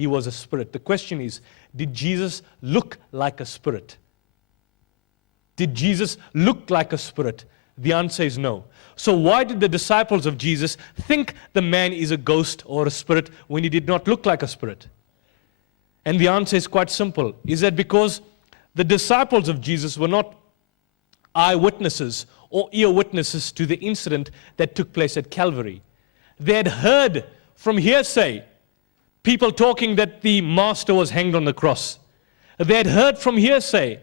he was a spirit. The question is, did Jesus look like a spirit? Did Jesus look like a spirit? The answer is no. So why did the disciples of Jesus think the man is a ghost or a spirit when he did not look like a spirit? And the answer is quite simple. Is that because the disciples of Jesus were not eyewitnesses or ear witnesses to the incident that took place at Calvary. They had heard from hearsay people talking that the master was hanged on the cross. They had heard from hearsay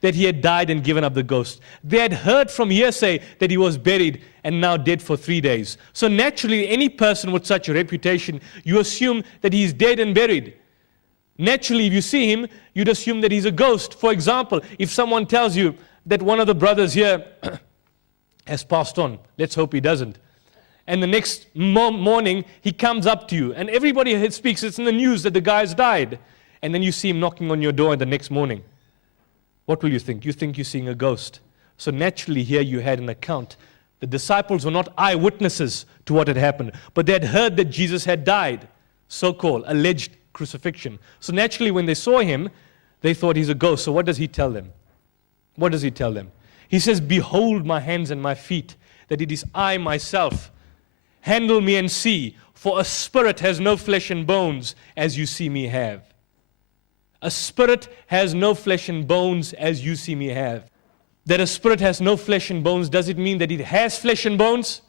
that he had died and given up the ghost. They had heard from hearsay that he was buried and now dead for 3 days. So naturally, any person with such a reputation, you assume that he is dead and buried. Naturally, if you see him, you'd assume that he's a ghost. For example, if someone tells you that one of the brothers here has passed on, let's hope he doesn't, and the next morning he comes up to you, and everybody speaks, it's in the news that the guy's died, and then you see him knocking on your door the next morning. What will you think? You think you're seeing a ghost. So naturally here you had an account. The disciples were not eyewitnesses to what had happened, but they had heard that Jesus had died, so-called, alleged crucifixion. So naturally when they saw him, they thought he's a ghost. So what does he tell them? What does he tell them? He says, behold my hands and my feet, that it is I myself. Handle me and see, for a spirit has no flesh and bones, as you see me have. A spirit has no flesh and bones, as you see me have. That a spirit has no flesh and bones, does it mean that it has flesh and bones?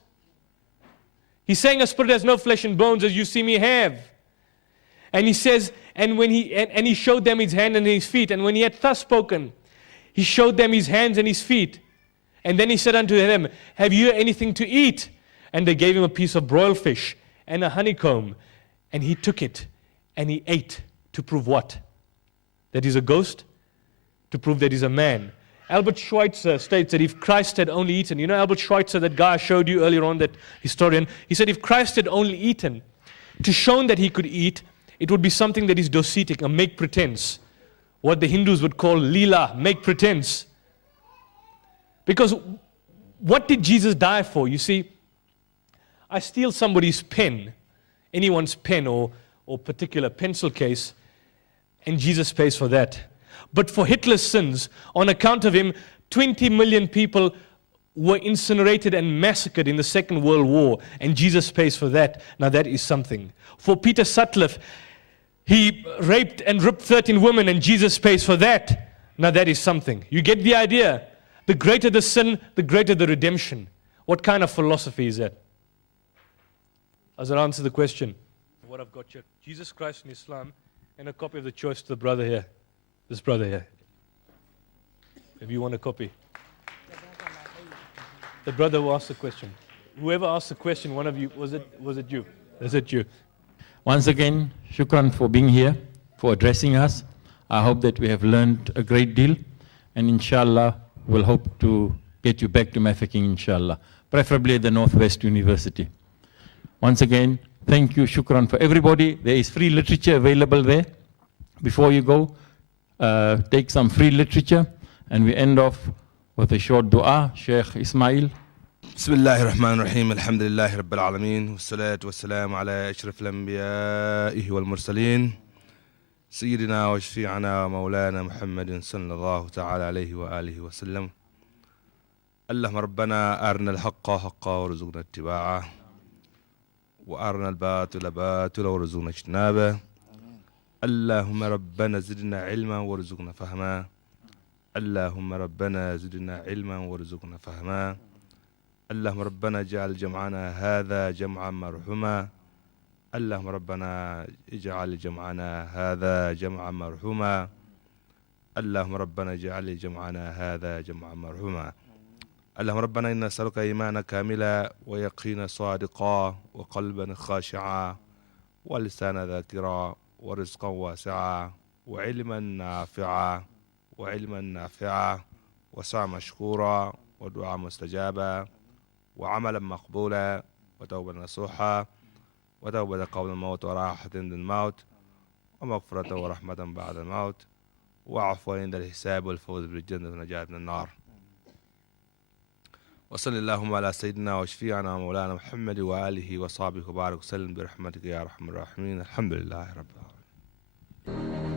He's saying a spirit has no flesh and bones, as you see me have. And he says, and he showed them his hand and his feet, and when he had thus spoken, he showed them his hands and his feet. And then he said unto them, have you anything to eat? And they gave him a piece of broiled fish and a honeycomb. And he took it and he ate. To prove what? That he's a ghost? To prove that he's a man. Albert Schweitzer states that if Christ had only eaten, you know Albert Schweitzer, that guy I showed you earlier on, that historian, he said if Christ had only eaten, to show that he could eat, it would be something that is docetic, a make pretense. What the Hindus would call lila, make pretense. Because what did Jesus die for? You see, I steal somebody's pen, anyone's pen or particular pencil case, and Jesus pays for that. But for Hitler's sins, on account of him, 20 million people were incinerated and massacred in the Second World War, and Jesus pays for that. Now that is something. For Peter Sutcliffe, he raped and ripped 13 women, and Jesus pays for that. Now that is something. You get the idea? The greater the sin, the greater the redemption. What kind of philosophy is that? Does that answer the question? What I've got here, Jesus Christ in Islam, and a copy of the choice to the brother here. This brother here. If you want a copy. The brother who asked the question. Whoever asked the question, one of you, was it you? Is it you? Once again, shukran for being here, for addressing us. I hope that we have learned a great deal, and inshallah, we'll hope to get you back to Mafeking, inshallah, preferably at the Northwest University. Once again, thank you, shukran for everybody. There is free literature available there. Before you go, take some free literature, and we end off with a short dua. Sheikh Ismail. بسم الله الرحمن الرحيم الحمد لله رب العالمين والصلاة والسلام على أشرف الأنبياء والمرسلين سيدنا وشفيعنا ومولانا محمد صلى الله تعالى عليه وآله وسلم اللهم ربنا أرنا الحق حقا وارزقنا اتباعه وأرنا الباطل باطلا وارزقنا اجتنابه اللهم ربنا زدنا علما وارزقنا فهما اللهم ربنا زدنا علما وارزقنا فهما اللهم ربنا اجعل جمعنا هذا جمعا مرحوما اللهم ربنا اجعل جمعنا هذا جمعا مرحوما اللهم ربنا اجعل جمعنا هذا جمعا مرحوما اللهم ربنا إنا نسألك إيمانا كاملا ويقينا صادقا وقلبا خاشعا ولسانا ذاكرا ورزقا واسعا وعلما نافعا وسعا مشكورا ودعاء مستجابا وعملا مقبولا وتوبة نصوحا وتوبة قبل الموت وراحة عند الموت ومغفرة ورحمة بعد الموت وعفوا عند الحساب والفوز بالجنة ونجاة من النار وصلى اللهم على سيدنا وشفيعنا ومولانا محمد وآله وصحبه وبارك وسلم برحمتك يا أرحم الراحمين الحمد لله رب العالمين. الله.